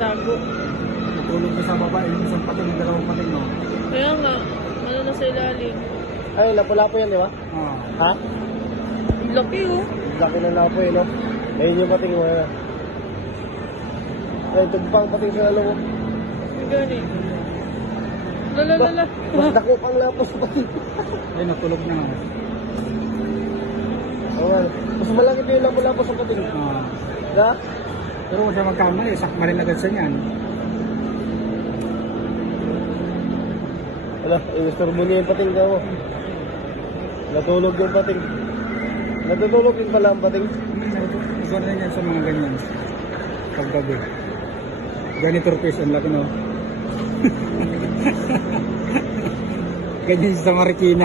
tago. Natulog na sa baba, yung isang pating, yung dalawang pating, no? Kaya nga, ano na sa ilalim. Ay, lapo-lapo yan, di ba? Ah. Ha? Ang laki oh. Laki na lapo eh, no? Ayun yung pating mo. Ay, tugpang pating sa lalo mo. Ang gani. Lalalala. Mas dako pang lapo sa pating. Ay, natulog na, no? Oh, mas malaki pa yung lapo-lapo sa pating. Ah. Ha? Pero huwag siya magkamali, sakmalin agad siya niyan. Wala, inisturbo niya yung pating ka mo. Natulog yung pating. Natutulog din pala ang pating. Iswar na yan sa mga ganyan. Paggabi. Janitor fish, ang laki, no? Ganyan sa Marikina.